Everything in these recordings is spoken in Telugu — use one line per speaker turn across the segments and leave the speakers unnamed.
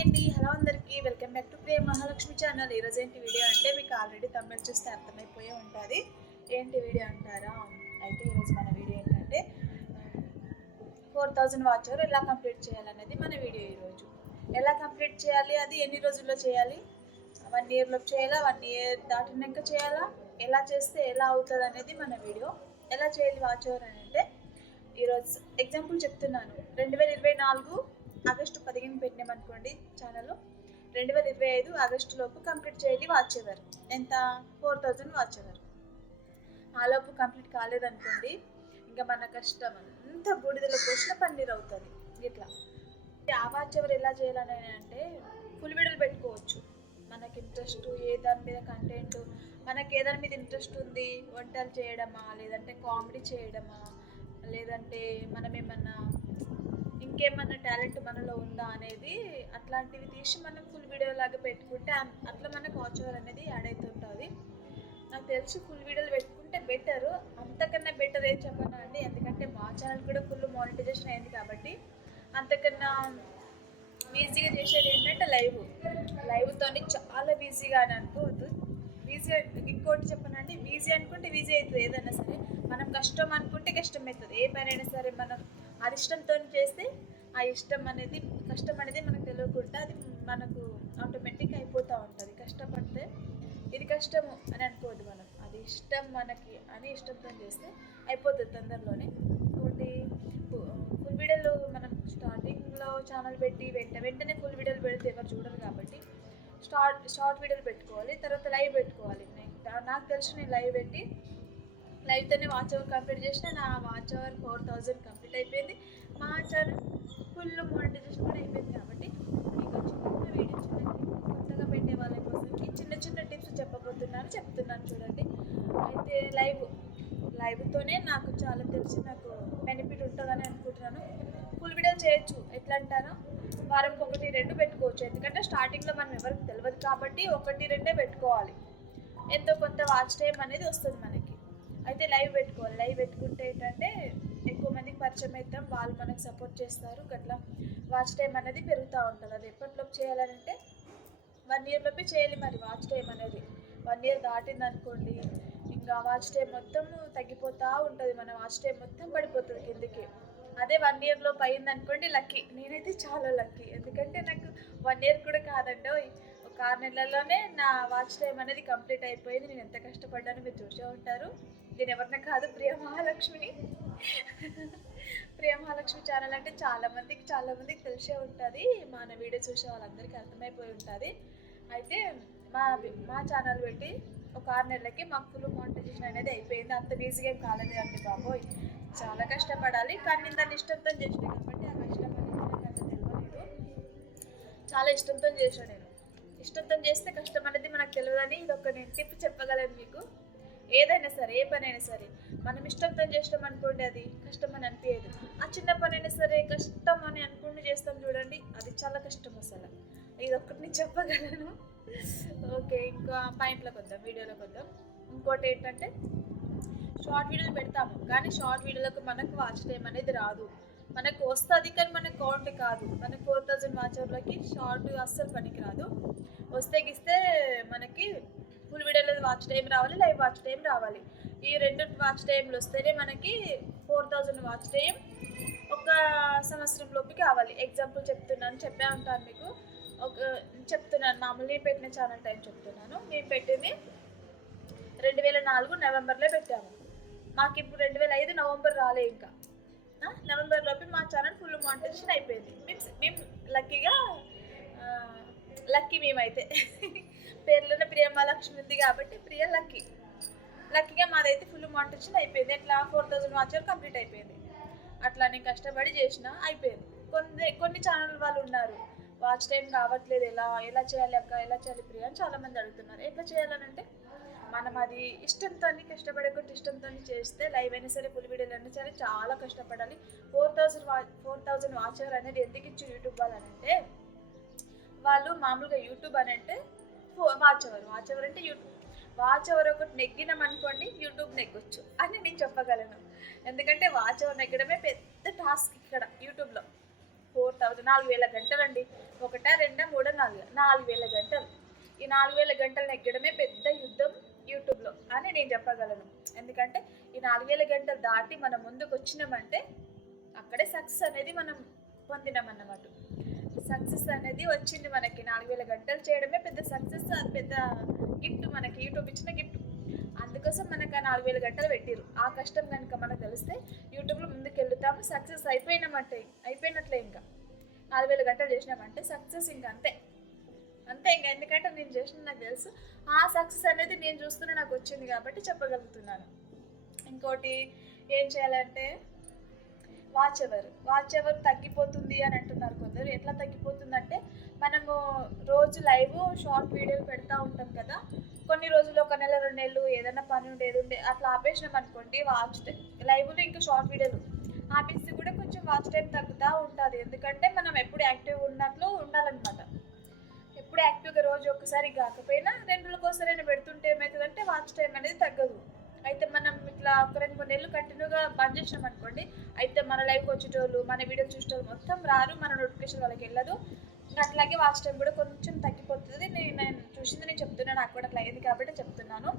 అండి. హలో అందరికీ welcome back to Priya Mahalakshmi channel. ఈరోజు ఏంటి వీడియో అంటే మీకు ఆల్రెడీ తమిళ చూస్తే అర్థమైపోయే ఉంటుంది. ఏంటి వీడియో అంటారా? అయితే ఈరోజు మన వీడియో ఏంటంటే ఫోర్ థౌజండ్ వాచ్ అవర్ ఎలా కంప్లీట్ చేయాలనేది మన వీడియో ఈరోజు ఎలా కంప్లీట్ చేయాలి? అది ఎన్ని రోజుల్లో చేయాలి? వన్ ఇయర్లో చేయాలా? వన్ ఇయర్ దాటినాక చేయాలా? ఎలా చేస్తే ఎలా అవుతుంది అనేది మన వీడియో. ఎలా చేయాలి వాచ్ అవర్ అని అంటే ఈరోజు ఎగ్జాంపుల్ చెప్తున్నాను. రెండు వేల ఇరవై నాలుగు ఆగస్టు పదిహేను పెట్టినామనుకోండి ఛానల్ రెండు వేల ఇరవై ఐదు ఆగస్టు లోపు కంప్లీట్ చేయాలి వాచ్ అవర్ ఎంత? ఫోర్ థౌజండ్ వాచ్ అవర్ ఆలోపు కంప్లీట్ కాలేదనుకోండి ఇంకా మన కష్టం అంతా బూడిదలో పోసిన పన్నీర్ అవుతుంది. ఇట్లా. ఆ వాచ్ అవర్ ఎలా చేయాలని అంటే ఫుల్ వీడియోలు పెట్టుకోవచ్చు. మనకి ఇంట్రెస్ట్ ఏ దాని మీద కంటెంట్ మనకి ఏ దాని మీద ఇంట్రెస్ట్ ఉంది వంటలు చేయడమా లేదంటే కామెడీ చేయడమా లేదంటే మనం ఏమన్నా ఇంకేమన్నా టాలెంట్ మనలో ఉందా అనేది అట్లాంటివి తీసి మనం ఫుల్ వీడియో లాగా పెట్టుకుంటే అట్లా మనకు వాచ్ అవర్ అనేది యాడ్ అవుతుంటుంది నాకు తెలిసి ఫుల్ వీడియోలు పెట్టుకుంటే బెటర్ అంతకన్నా బెటర్ ఏం చెప్పను అండి? ఎందుకంటే మా ఛానల్ కూడా ఫుల్ మానిటైజేషన్ అయింది కాబట్టి అంతకన్నా ఈజీగా చేసేది ఏంటంటే లైవ్ లైవ్తో చాలా బిజీగా అని అనుకోవద్దు. బిజీ ఇంకోటి చెప్పనండి బిజీ అనుకుంటే బిజీ అవుతుంది ఏదైనా సరే. మనం కష్టం అనుకుంటే కష్టం అవుతుంది. ఏ పని అయినా సరే మనం అది ఇష్టంతో చేస్తే ఆ ఇష్టం అనేది కష్టం అనేది మనకు తెలియకుండా అది మనకు ఆటోమేటిక్ అయిపోతూ ఉంటుంది. కష్టపడితే ఇది కష్టము అని అనుకోవద్దు మనం. అది ఇష్టం మనకి అని ఇష్టంతో చేస్తే అయిపోతుంది తొందరలోనే. ఇంకోటి ఫుల్ వీడియోలు మనం స్టార్టింగ్లో ఛానల్ పెట్టి వెంట వెంటనే ఫుల్ వీడియోలు పెడితే ఎవరు చూడరు కాబట్టి స్టార్ట్ షార్ట్ వీడియోలు పెట్టుకోవాలి తర్వాత లైవ్ పెట్టుకోవాలి. నేను- నాకు తెలిసి నేను లైవ్ పెట్టి లైవ్తోనే వాచ్ అవర్ కంప్లీట్ చేసిన నా watch hour four thousand complete అయిపోయింది. మా ఛానల్ ఫుల్ మోనిటైజేషన్ కూడా అయిపోయింది కాబట్టి మీకు చిన్న వీడియో చిన్న కొత్తగా పెట్టే వాళ్ళ కోసంకి చిన్న చిన్న టిప్స్ చెప్పబోతున్నాను చెప్తున్నాను చూడండి. అయితే లైవ్ లైవ్తోనే నాకు చాలా తెలిసి నాకు బెనిఫిట్ ఉంటుందని అనుకుంటున్నాను. ఫుల్ వీడియో చేయొచ్చు ఎట్లా అంటారో వారంకి ఒకటి రెండు పెట్టుకోవచ్చు. ఎందుకంటే స్టార్టింగ్లో మనం ఎవరికి తెలియదు కాబట్టి ఒకటి రెండే పెట్టుకోవాలి. ఎంతో కొంత వాచ్ టైం అనేది వస్తుంది మనకి. అయితే లైవ్ పెట్టుకోవాలి. లైవ్ పెట్టుకుంటే ఏంటంటే ఎక్కువ మందికి పరిచయం అవుతాం వాళ్ళు మనకు సపోర్ట్ చేస్తారు. గట్లా వాచ్ టైం అనేది పెరుగుతూ ఉంటుంది. అది ఎప్పటిలోపు చేయాలంటే వన్ ఇయర్లోపే చేయాలి మరి వాచ్ టైం అనేది. వన్ ఇయర్ దాటింది అనుకోండి ఇంకా వాచ్ టైం మొత్తం తగ్గిపోతూ ఉంటుంది. మన వాచ్ టైం మొత్తం పడిపోతుంది కిందకి. అదే వన్ ఇయర్లో లోపు అయింది అనుకోండి లక్కీ నేనైతే చాలా లక్కీ ఎందుకంటే నాకు వన్ ఇయర్ కూడా కాదండి. ఒక ఆరు నెలల్లోనే నా వాచ్ టైం అనేది కంప్లీట్ అయిపోయింది. నేను ఎంత కష్టపడ్డానో మీరు చూసే ఉంటారు. నేను ఎవరిన కాదు ప్రియ మహాలక్ష్మిని. ప్రియ మహాలక్ష్మి ఛానల్ అంటే చాలా మందికి చాలా మందికి తెలిసే ఉంటుంది. మన వీడియో చూసే వాళ్ళందరికీ అర్థమైపోయి ఉంటుంది. అయితే మా మా ఛానల్ పెట్టి ఒక ఆరు నెలలకి మాకు ఫుల్ మోనిటైజేషన్ అనేది అయిపోయింది. అంత ఈజీగా ఏం కాలేదు అండి బాబోయ్. చాలా కష్టపడాలి. కానీ నేను దాన్ని ఇష్టంతో చేసిన కాబట్టి ఆ కష్టం అనేది అంత తెలియలేదు చాలా ఇష్టంతో చేసాను నేను. ఇష్టంతో చేస్తే కష్టం అనేది మనకు తెలియదని ఇది ఒక నేను టిప్ చెప్పగలను మీకు. ఏదైనా సరే ఏ పని అయినా సరే. మనం ఇష్టంతో చేస్తాం అనుకోండి అది కష్టం అని అనిపించదు ఆ చిన్న పని అయినా సరే కష్టం అని అనుకుంటూ చేస్తాం చూడండి అది చాలా కష్టం అసలు. ఇది ఒక్కటి నేను చెప్పగలను. ఓకే ఇంకా పాయింట్లోకి వద్దాం వీడియోలోకి వద్దాం ఇంకోటి ఏంటంటే షార్ట్ వీడియోలు పెడతాము కానీ షార్ట్ వీడియోలకు మనకు వాచ్ టైం అనేది రాదు. మనకు వస్తుంది కానీ మనకు కౌంట్ కాదు. మన ఫోర్ థౌజండ్ వాచ్ అవర్లకి షార్ట్ అస్సలు పనికి రాదు వస్తే గిస్తే మనకి ఫుల్ వీడియోలో వాచ్ టైం రావాలి లైవ్ వాచ్ టైం రావాలి. ఈ రెండు వాచ్ టైంలు వస్తేనే మనకి ఫోర్ థౌజండ్ వాచ్ టైం ఒక సంవత్సరం లోపు కావాలి. ఎగ్జాంపుల్ చెప్తున్నాను చెప్పే ఉంటాను మీకు. ఒక చెప్తున్నాను మామూలు నేను పెట్టిన ఛానల్ టైం చెప్తున్నాను. మేము పెట్టింది రెండు వేల నాలుగు నవంబర్లో పెట్టాము. మాకు ఇప్పుడు రెండు వేల ఐదు నవంబర్ రాలే ఇంకా. నవంబర్ లోపు మా ఛానల్ ఫుల్ మానిటైజేషన్ అయిపోయింది. మేము మేము లక్కీగా లక్కీ మేమైతే. పేర్లోనే ప్రియమహాలక్ష్మి ఉంది కాబట్టి ప్రియ లక్కీ. లక్కీగా మాదైతే ఫుల్ మానిటైజేషన్ అయిపోయింది. ఎట్లా ఫోర్ థౌజండ్ వాచ్ కంప్లీట్ అయిపోయింది. అట్లా నేను కష్టపడి చేసిన అయిపోయింది. కొన్ని కొన్ని ఛానల్ వాళ్ళు ఉన్నారు. వాచ్ టైం రావట్లేదు ఎలా ఎలా చేయాలి అక్క ఎలా చేయాలి ప్రియ అని చాలామంది అడుగుతున్నారు. ఎట్లా చేయాలని అంటే మనం అది ఇష్టంతో కొట్టి ఇష్టంతో చేస్తే లైవ్ అయినా సరే ఫుల్ వీడియోలు అయినా సరే చాలా కష్టపడాలి. ఫోర్ థౌజండ్ వా ఫోర్ థౌజండ్ వాచ్ అనేది ఎందుకు ఇచ్చి యూట్యూబ్ వాళ్ళనంటే వాళ్ళు మామూలుగా యూట్యూబ్ అని అంటే వాచ్ అవర్ వాచ్ అవర్ అంటే యూట్యూబ్. వాచ్ అవర్ ఒకటి నెగ్గినాం అనుకోండి యూట్యూబ్ నెగ్గొచ్చు అని నేను చెప్పగలను. ఎందుకంటే వాచ్ అవర్ నెగ్గడమే పెద్ద టాస్క్ ఇక్కడ యూట్యూబ్లో ఫోర్ థౌజండ్ నాలుగు వేల గంటలండి. ఒకటా రెండా మూడు నాలుగు వేల గంటలు. ఈ నాలుగు వేల గంటలు నెగ్గడమే పెద్ద యుద్ధం యూట్యూబ్లో అని నేను చెప్పగలను. ఎందుకంటే ఈ నాలుగు వేల గంటలు దాటి మనం ముందుకు వచ్చినామంటే అక్కడే సక్సెస్ అనేది మనం పొందినామన్నమాట. సక్సెస్ అనేది వచ్చింది మనకి. నాలుగు వేల గంటలు చేయడమే పెద్ద సక్సెస్ అది పెద్ద గిఫ్ట్ మనకి. యూట్యూబ్ ఇచ్చిన గిఫ్ట్. అందుకోసం మనకు ఆ నాలుగు వేల గంటలు పెట్టిరు ఆ కష్టం కనుక మనకు తెలిస్తే యూట్యూబ్లో ముందుకు వెళ్తాము సక్సెస్ అయిపోయినామంటే అయిపోయినట్లే ఇంకా. నాలుగు వేల గంటలు చేసినామంటే సక్సెస్ ఇంకా అంతే. అంతే ఇంకా. ఎందుకంటే నేను చేసిన నాకు తెలుసు. ఆ సక్సెస్ అనేది నేను చూస్తున్న నాకు వచ్చింది కాబట్టి చెప్పగలుగుతున్నాను. ఇంకోటి ఏం చేయాలంటే వాచ్ అవర్ వాచ్ అవర్ తగ్గిపోతుంది అని అంటున్నారు కొందరు. ఎట్లా తగ్గిపోతుందంటే మనము రోజు లైవ్ షార్ట్ వీడియోలు పెడతా ఉంటాం కదా. కొన్ని రోజులు ఒక నెల రెండు నెలలు ఏదైనా పని ఉండే ఉండే అట్లా ఆపేసినాం అనుకోండి వాచ్ లైవ్లో ఇంకా షార్ట్ వీడియోలు ఆపేసి కూడా కొంచెం వాచ్ టైం తగ్గుతూ ఉంటుంది. ఎందుకంటే మనం ఎప్పుడు యాక్టివ్ ఉన్నట్లు ఉండాలన్నమాట. ఎప్పుడు యాక్టివ్గా రోజు ఒకసారి కాకపోయినా రెండు రోజులకు ఒకసారి పెడుతుంటే ఏమవుతుందంటే వాచ్ టైం అనేది తగ్గదు. ఇట్లా ఒక రెండు మూడు నెలలు కంటిన్యూగా బంద్ చేసినాం అనుకోండి అయితే మన లైవ్కి వచ్చేటోళ్ళు మన వీడియోలు చూసేటోళ్ళు మొత్తం రారు మన నోటిఫికేషన్ వాళ్ళకి వెళ్ళదు. అట్లాగే వాచ్ టైం కూడా కొంచెం తగ్గిపోతుంది. నేను నేను చూసింది నేను చెప్తున్నాను నాకు కూడా అట్లా అయింది కాబట్టి చెప్తున్నాను.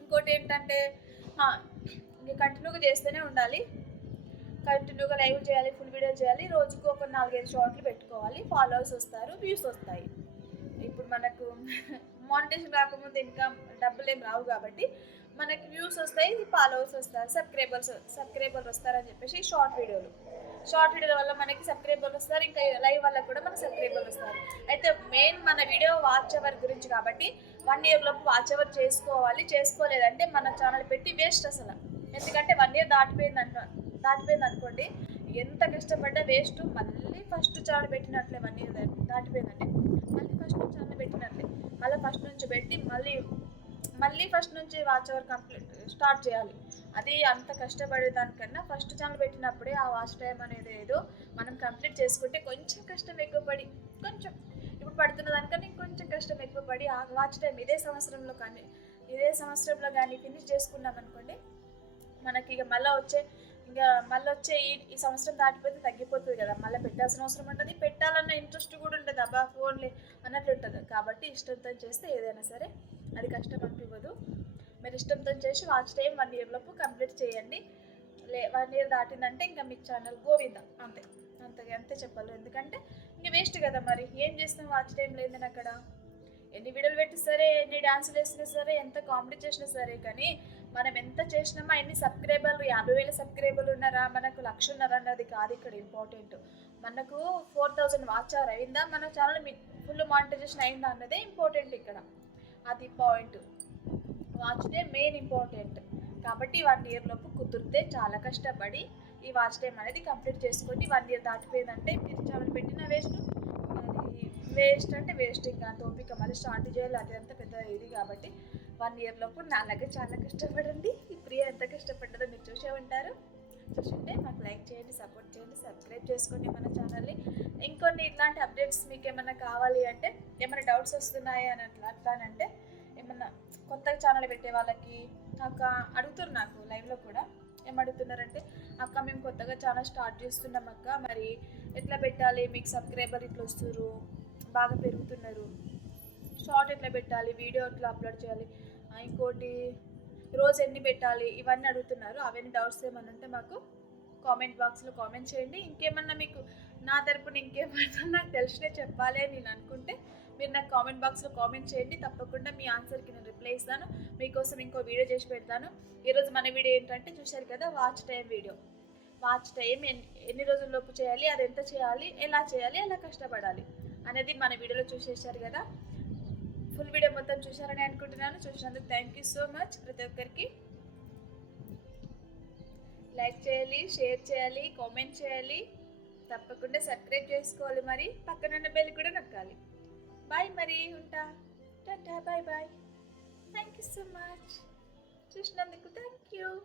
ఇంకోటి ఏంటంటే కంటిన్యూగా చేస్తూనే ఉండాలి. కంటిన్యూగా లైవ్ చేయాలి ఫుల్ వీడియో చేయాలి. రోజుకు ఒక నాలుగైదు షార్ట్లు పెట్టుకోవాలి. ఫాలోవర్స్ వస్తారు వ్యూస్ వస్తాయి. ఇప్పుడు మనకు మానిటేషన్ రాకముందు ఇంకా డబ్బులు ఏం రావు కాబట్టి మనకి వ్యూస్ వస్తాయి ఫాలోవర్స్ వస్తారు సబ్స్క్రైబర్స్ సబ్స్క్రైబర్లు వస్తారని చెప్పేసి షార్ట్ వీడియోలు షార్ట్ వీడియోల వల్ల మనకి సబ్స్క్రైబర్లు వస్తారు ఇంకా లైవ్ వల్ల కూడా మనకి సబ్స్క్రైబర్లు వస్తారు. అయితే మెయిన్ మన వీడియో వాచ్ అవర్ గురించి కాబట్టి వన్ ఇయర్ లోపు వాచ్ అవర్ చేసుకోవాలి చేసుకోలేదంటే మన ఛానల్ పెట్టి వేస్ట్ అసలు. ఎందుకంటే వన్ ఇయర్ దాటిపోయింది అంట దాటిపోయింది అనుకోండి ఎంత కష్టపడ్డా వేస్ట్ మళ్ళీ ఫస్ట్ ఛానల్ పెట్టినట్లే వన్ ఇయర్ దాటిపోయిందంటే. మళ్ళీ ఫస్ట్ ఛానల్ పెట్టినట్లే. మళ్ళీ ఫస్ట్ నుంచి పెట్టి మళ్ళీ మళ్ళీ ఫస్ట్ నుంచి వాచ్ అవర్ కంప్లీట్ స్టార్ట్ చేయాలి. అది అంత కష్టపడే దానికన్నా ఫస్ట్ ఛానల్ పెట్టినప్పుడే ఆ వాచ్ టైం అనేది ఏదో మనం కంప్లీట్ చేసుకుంటే కొంచెం కష్టం ఎక్కువ పడి కొంచెం ఇప్పుడు పడుతున్న దానికన్నా ఇంకొంచెం కష్టం ఎక్కువ పడి ఆ వాచ్ టైం ఇదే సంవత్సరంలో కానీ ఇదే సంవత్సరంలో కానీ ఫినిష్ చేసుకున్నాం అనుకోండి మనకి ఇక మళ్ళీ వచ్చే ఇంకా మళ్ళీ వచ్చే ఈ ఈ సంవత్సరం దాటిపోతే తగ్గిపోతుంది కదా. మళ్ళీ పెట్టాల్సిన అవసరం ఉంటుంది పెట్టాలన్న ఇంట్రెస్ట్ కూడా ఉంటుంది అబ్బా ఫోన్లే అన్నట్లు ఉంటుంది కాబట్టి ఇష్టంతో చేస్తే ఏదైనా సరే అది కష్టం అనిపించదు మీరు ఇష్టంతో చేసి వాచ్ టైం వన్ ఇయర్ లోపు కంప్లీట్ చేయండి. లే వన్ ఇయర్ దాటిందంటే ఇంకా మీ ఛానల్ గోవింద. అంతే. అంత అంతే చెప్పాలి. ఎందుకంటే ఇంక వేస్ట్ కదా మరి. ఏం చేస్తాం? వాచ్ టైం లేదని అక్కడ. ఎన్ని వీడియోలు పెట్టి సరే ఎన్ని డాన్సులు వేసినా సరే ఎంత కామెడీ చేసినా సరే కానీ మనం ఎంత చేసినామా ఎన్ని సబ్స్క్రైబర్లు యాభై వేల సబ్స్క్రైబర్లు ఉన్నారా? మనకు లక్ష ఉన్నారా అన్నది కాదు ఇక్కడ ఇంపార్టెంట్ మనకు ఫోర్ థౌజండ్ వాచ్ అవర్ అయిందా? మన ఛానల్ ఫుల్ మానిటైజేషన్ అయిందా అన్నదే ఇంపార్టెంట్ ఇక్కడ. అది point. Watch day main important. కాబట్టి వన్ ఇయర్ లోపు కుదిరితే చాలా కష్టపడి ఈ వాచ్ టైం అనేది కంప్లీట్ చేసుకోండి. వన్ ఇయర్ దాటిపోయిందంటే మీరు చవలు పెట్టిన వేస్ట్. అది వేస్ట్ అంటే వేస్ట్ ఇంకా అంత ఓపిక మళ్ళీ స్టార్ట్ చేయాలి. అది అంత పెద్ద ఇది కాబట్టి వన్ ఇయర్ లోపు నాలాగే చాలా కష్టపడండి. ఈ ప్రియ ఎంత కష్టపడ్డదో మీరు చూసే ఉంటారు. చూసుంటే మాకు లైక్ చేయండి సపోర్ట్ చేయండి సబ్స్క్రైబ్ చేసుకోండి మన ఛానల్ని. ఇంకొన్ని ఇట్లాంటి అప్డేట్స్ మీకు ఏమైనా కావాలి అంటే ఏమైనా డౌట్స్ వస్తున్నాయి అని అట్లా అట్లా అని అంటే కొత్తగా ఛానల్ పెట్టే వాళ్ళకి అక్క అడుగుతారు నాకు లైవ్లో కూడా. ఏం అక్క మేము కొత్తగా ఛానల్ స్టార్ట్ చేస్తున్నాం అక్క. మరి ఎట్లా పెట్టాలి? మీకు సబ్స్క్రైబర్ ఇట్లా వస్తున్నారు బాగా పెరుగుతున్నారు. షార్ట్ ఎట్లా పెట్టాలి? వీడియో ఎట్లా అప్లోడ్ చేయాలి? ఇంకోటి రోజు ఎన్ని పెట్టాలి? ఇవన్నీ అడుగుతున్నారు. అవన్నీ డౌట్స్ ఏమన్నా ఉంటే మాకు కామెంట్ బాక్స్లో కామెంట్ చేయండి. ఇంకేమన్నా మీకు నా తరపున ఇంకేమన్నా నాకు తెలిసినే చెప్పాలి అని నేను అనుకుంటే మీరు నాకు కామెంట్ బాక్స్లో కామెంట్ చేయండి. తప్పకుండా మీ ఆన్సర్కి నేను రిప్లై ఇస్తాను మీకోసం ఇంకో వీడియో చేసి పెడతాను. ఈరోజు మన వీడియో ఏంటంటే చూశారు కదా watch time video watch time ఎన్ని ఎన్ని రోజుల్లోపు చేయాలి అది ఎంత చేయాలి ఎలా చేయాలి ఎలా కష్టపడాలి అనేది మన వీడియోలో చూసేసారు కదా. ఫుల్ వీడియో మొత్తం చూశారని అనుకుంటున్నాను. చూసినందుకు థ్యాంక్ యూ సో మచ్ ప్రతి ఒక్కరికి. లైక్ చేయాలి షేర్ చేయాలి కామెంట్ చేయాలి. తప్పకుండా సబ్స్క్రైబ్ చేసుకోవాలి మరి. పక్కనున్న బెల్ కూడా నొక్కాలి. బాయ్ మరి ఉంటా. Ta bye bye Thank you so much. Krishna Niku, thank you.